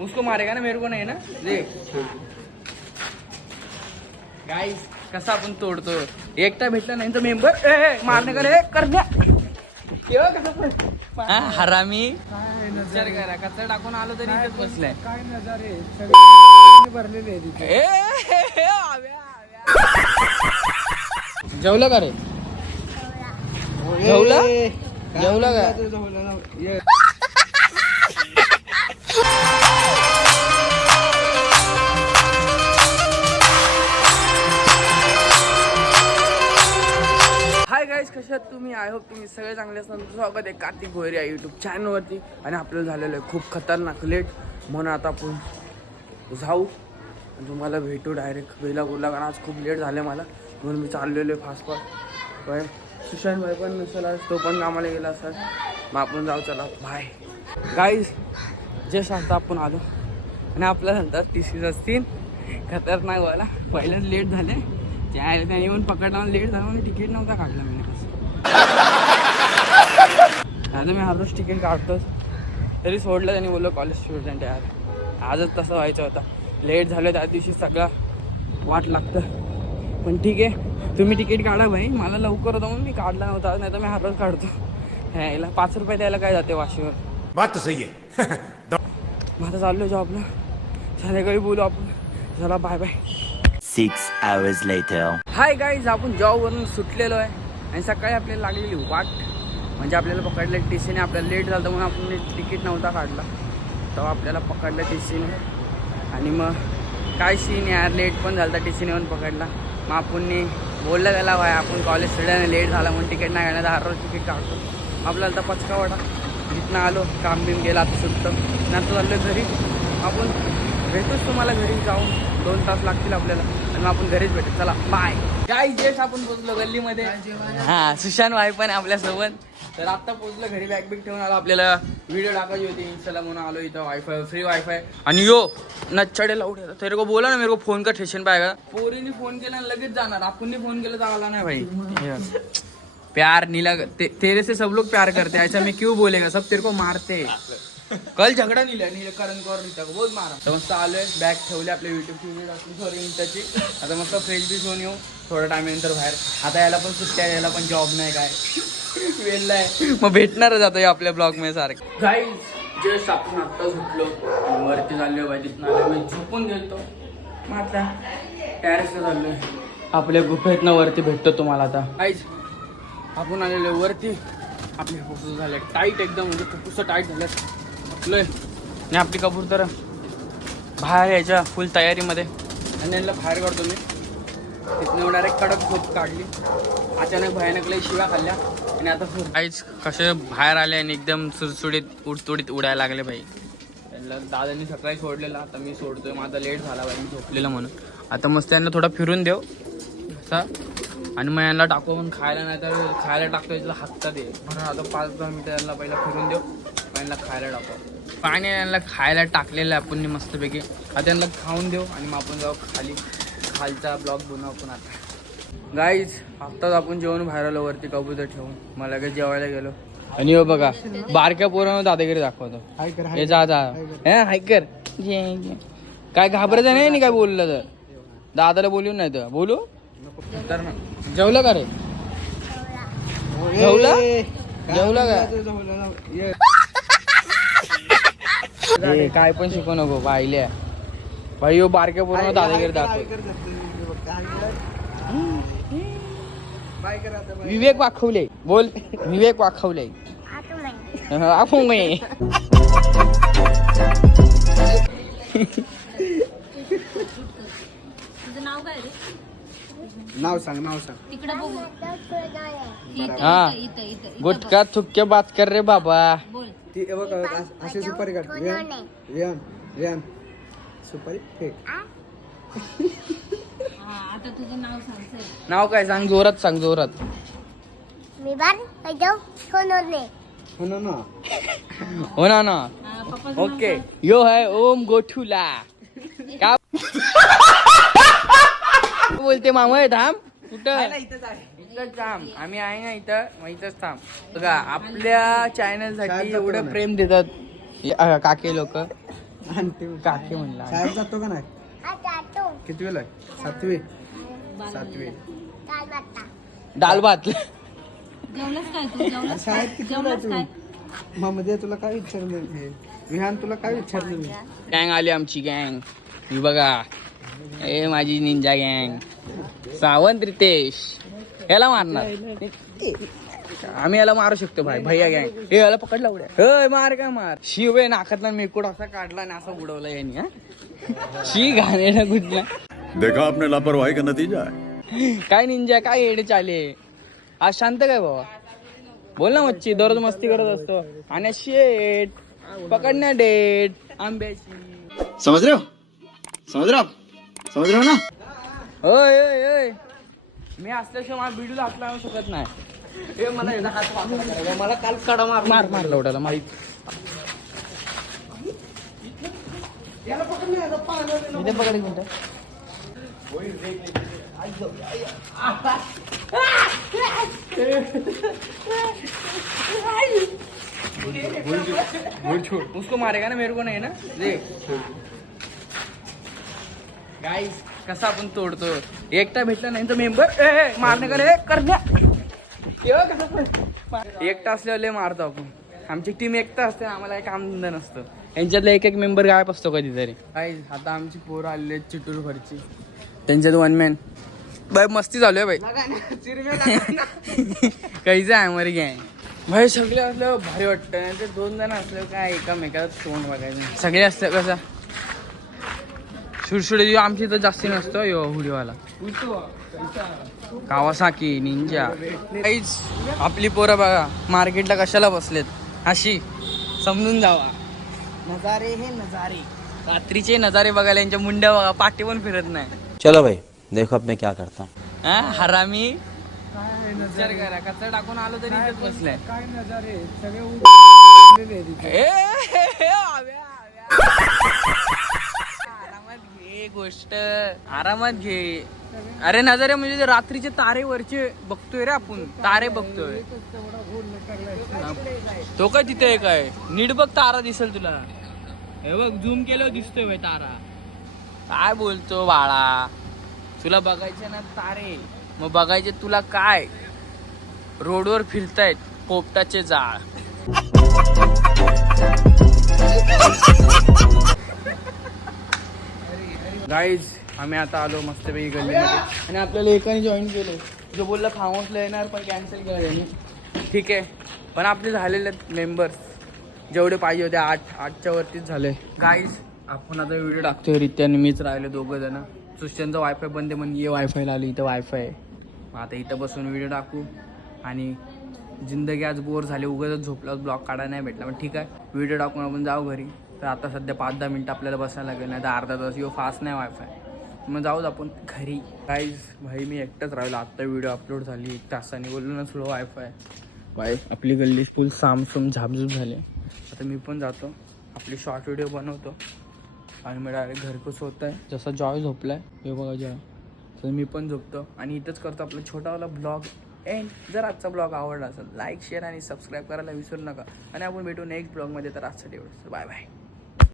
उसको मारेगा ना, मेरे को नाही ना. देख गाइस कसा आपण तोडतो. एकटा भेटला नाही तर मेंबर मारणे का रे करण्या. हरामी विचार करा, कचरा टाकून आलो तरी इथेच बसलाय. काय नजारे सगळे भरलेले आहे तिथे. जेवलं का रे? जेवला जेवला का? हाय गाईज, कशा आहात तुम्ही? आय होप तुम्ही सगळे चांगले असाल. स्वागत आहे कार्तिक गोहेरे या यूट्यूब चॅनलवरती. आणि आपल्याला झालेलं आहे खूप खतरनाक लेट, म्हणून आता आपण जाऊ आणि तुम्हाला भेटू डायरेक्ट बेलापूरला. कारण आज खूप लेट झालं मला, म्हणून मी चाललेलो आहे फास्ट फास्ट. पण सुशांत भाई पण नसेल आज, तो पण कामाला गेला असेल. मग आपण जाऊ, चला बाय. गाईज जस्ट आता आपण आलो आणि आपल्यानंतर तिसरीचा सीन खतरनाक व्हायला. पहिलेच लेट झाले, त्याने पण पकडला, लेट झाला म्हणून तिकीट नव्हता काढला मी. कसं आता मी हर रोज तिकीट काढतोच, तरी सोडलं. त्यांनी बोललो कॉलेज स्टुडंट यार, आजच तसं व्हायचं होता. लेट झालं त्या दिवशी, सगळं वाट लागतं. पण ठीक आहे, तुम्ही तिकीट काढा भाई. मला लवकर होतं म्हणून मी काढला नव्हता, नाही तर मी हर रोज काढतो. ह्याला 5 रुपये द्यायला काय जाते वाशीवर. बात तो सही आहे. मग आता चाललो जॉबला, संध्याकाळी बोलू आपण. चला bye bye. 6 hours later. Hi guys, आपण जॉबवरून सुटलेलो आहे आणि सकाळी आपल्याला लागलेली वाट. म्हणजे आपल्याला पकडलं टी सीने. आपल्याला लेट झालं म्हणून आपण तिकीट नव्हता काढला, तेव्हा आपल्याला पकडलं टी सीने. आणि मग काय सीन यार, लेट पण झालं तर टी सीने पण पकडला. मग आपण बोललं त्याला भाई आपण कॉलेज स्टुडंट लेट झाला म्हणून तिकीट नाही घेण्याचा, हर रोज तिकीट काढतो. आपल्याला तर पचका वाटा. जिथनं आलो काम बिम गेला, आता सुटतं नंतर चाललो घरी. आपण भेटूच तुम्हाला घरी जाऊन, 2 तास लागतील आपल्याला आणि मग आपण घरीच भेटू. चला बाय. काय जस्ट आपण पोचलो गल्लीमध्ये. हा, सुशांत भाई पण आपल्यासोबत. तर आता पोचलो घरी, बॅग बिग ठेवून आलो. आपल्याला व्हिडिओ टाकायची होती इंस्टाला म्हणून आलो. इथं वायफाय, फ्री वायफाय. आणि यो नच्चडे लावून येतात. तेरे को बोला ना मेरे को फोन का स्टेशन पाएगा. पोरीने फोन केला लगेच जाणार, आपण फोन केला तर आला नाही भाई. प्यार नीला तेरे से सब लोग प्यार करते हैं, ऐसा मैं क्यों बोलेगा, सब तेरे को मारते. कल झगडा नीलकरण कौर नीता को बहुत मारा. तर मस्त आलोय, बॅग ठेवले आपल्या युट्यूबची व्हिडिओ टाकून सॉरी इंस्टाची. आता मस्त फ्रेश बीच होऊन येऊ थोड्या टायमानंतर बाहेर. आता याला पण सुट्ट्या, याला पण जॉब नाही काय वेळला आहे, मग भेटणारच आता आपल्या ब्लॉग मध्ये सारखं. गाईज जस्ट आपण आत्ता झोपलो, वरती चाललोय बाई. तिथून आलो मी, झोपून गेलतो. मग आता टॅरेसला चाललोय, आपल्या गुफेतनं वरती भेटतो तुम्हाला. आता गाईज आपण आलेलो वरती. आपले फोटो झाले टाईट एकदम, म्हणजे खूप टाईट झालं आपलं. आणि आपली कबूतर बाहेर यायच्या फुल तयारीमध्ये. आणि यांना बाहेर काढतो मी. तिथनं डायरेक्ट कडक झोप काढली. अचानक भयानक लई शिव्या खाल्ल्या आणि आता काहीच कसे बाहेर आले आणि एकदम सुडसुडीत उडतुडीत उडायला लागले भाई. त्यांना दादांनी सकाळी सोडलेला, आता मी सोडतोय. माझा लेट झाला भाई, झोपलेलं म्हणून. आता मस्त यांना थोडा फिरून देऊ असा, आणि मग यांना टाकू पण खायला. नाही तर खायला टाकतो याला हातात ये, म्हणून आता 5-10 मिनिटं यांना पहिला फिरून देऊ, यांना खायला टाकू. पाणी यांना खायला टाकलेलं आहे आपण मस्तपैकी. आता यांना खाऊन देऊ आणि मग आपण जाऊ खाली. खालचा ब्लॉग बनवू आपण आता. गाईज आत्ताच आपण जेवण बाहेर आलो वरती कबूतर ठेवून. मला लगेच जेवायला गेलो. आणि हो बघा, बारक्या पोरांना दादागिरी दाखवतो. हे जा जा हायकर. काय घाबरायचं नाही काय बोललं तर. दादाला बोलून नाही तर बोलू तर ना. जेवलं का रे? जेवला जेवला का? काय पण शिकू नको पाहिल्या भाई. हो बारक्या पोरांना दादागिरी दाखवतो. विवेक वाखवले बोल. विवेक वाखवले आपण नाही. नाव सांग. हा, गुटखा थुक्के बात कर रे बाबा. असे सुपारी काढ. रियान सुपारी फेक. आता तुझं नाव सांग. नाव काय सांग, जोरात सांग, जोरात. हो ना. ओके. यो है ओम गोठूला. क्या बोलते मामा? थांब कुठं इथंच थांब, आम्ही आहे ना इथं, मग इथंच थांब. बघा आपल्या चॅनल साठी एवढं प्रेम देतात काके लोक. काके म्हणला शाळेत जातो का नाही? किती वेळ आहे? 7वी. दाल भात. जेवलंच काय तू? जेवलंच शाळेत किती वेळ जेवलंच काय? तू? मग मध्ये तुला काय विचारलं मी? विहान तुला काय विचारलं मी? गँग आली आमची गँग. ही बघा, ए माझी निंजा गँग. सावंत रितेश याला मारणार. आम्ही याला मारू शकतो भाई. भैया गँग. हे याला पकडला उड्या. मार काय मार. शिव आहे नाकातला मेकूड असा काढला आणि असा उडवला यांनी. हा शी घाणेला कुठला. देखा आपने लापरवाही का नतीजा है. काय निंजा काय येडे चाले. आज शांत काय बाबा. बोल ना मच्छी. दररोज मस्ती करत असतो. आणि शेट पकडण्या डेट आंब्याची. समझ रहे हो ना. ओय मी असल्याशिवाय मला बिडू हात लावू शकत नाही. हे मला याचा हात वाकला करायचा. मला काल कडा मार लवडाला माहित. इथे पकड एक मिनिट. उसको मारेगा ना, मेरे को नाही ना. गाईस कसा आपण तोडतो. एकटा भेटला नाही तर मेंबर मारणे का रे करण्या. एकटा असल्यावर लय मारतो आपण. आमची टीम एकटा असते, आम्हाला काही काम धंदा नसतं. यांच्यातला एक मेंबर गायब असतो कधीतरी. गाईस आता आमची पोरं आलेली आहेत चिटूर भरची. त्यांच्यात 1 मॅन बाय मस्ती चालू आहे बाई. कैसे आहे मरी गँग भाई. सगळे असल्यावर भारी वाटतं. नाही तर 2 जण असल्यावर काय एकामेकात तोंड बघायचं. सगळे असल्या कसा सुडसुडे आमची तर जास्ती नसतो. यो हुडीवाला कावासाकी निंजा. काहीच आपली पोरं बघा मार्केटला कशाला बसलेत. अशी समजून जावा. नजारे हे नजारे, रात्रीचे नजारे बघायला. यांच्या मुंड्या बघा, पाठी पण फिरत नाही. चलो भाई देखो अब मैं क्या करता हूँ. हरामी विचार करा. कचरा टाकून आलो तरी इथेच बसलाय. काय नजारे सगळे उडलेले आहेत इथे. आरामात घे गोष्ट, आरामात घे. अरे नजारे म्हणजे ते रात्रीचे तारे वरचे बघतोय रे आपण. तारे बघतोय. तो काय तिथे काय नीट बघ, तारा दिसेल तुला. हे बघ झूम केलं दिसतोय भाई तारा. काय बोलतो बाळा. तुला बघायचे ना तारे, मग बघायचे तुला काय. रोडवर फिरतायत पोपटाचे जाळ. गाईज आम्ही आता आलो मस्तपैकी गल्लीमध्ये. आणि आपल्याला एकाने जॉईन केलं. जो बोलला फार्म हाऊसला येणार पण कॅन्सल केलं त्यांनी. ठीक आहे, पण आपले झालेले मेंबर्स जेवढे पाहिजे होते 8च्या वरतीच झाले. गाईज आपण आता व्हिडिओ टाकतोय. रित्याने मीच राहिले 2 जण. सुशांतचा वायफाय बंद आहे म्हणून ये वायफायला आली. इथं वायफाय आहे. मग आता इथं बसून व्हिडिओ टाकू. आणि जिंदगी आज बोर झाली. उगाच झोपला, ब्लॉग काढायला नाही भेटला. पण ठीक आहे, व्हिडिओ टाकून आपण जाऊ घरी. तर आता सध्या 5-10 मिनटं आपल्याला बसायला लागेल, नाही तर अर्धा तास. यो फास्ट नाही वायफाय. मग जाऊच आपण घरी. गाईज भाई मी एकटाच राहिलो. आत्ता व्हिडिओ अपलोड झाली 1 तासाने. बोललो ना स्लो वायफाय. बाय आपली गल्ली फुल सामसूम झापझूप झाले. आता मी पण जातो, आपली शॉर्ट व्हिडिओ बनवतो आणि मग डायरेक्ट घरपोच होत आहे. जसा जॉय झोपला आहे हे बघा जॉय, तर मी पण झोपतो. आणि इथंच करतो आपला छोटावाला ब्लॉग एंड. जर आजचा ब्लॉग आवडला असेल लाईक शेअर आणि सबस्क्राईब करायला विसरू नका. आणि आपण भेटू नेक्स्ट ब्लॉगमध्ये. तर आजसाठी एवढंच. Bye bye.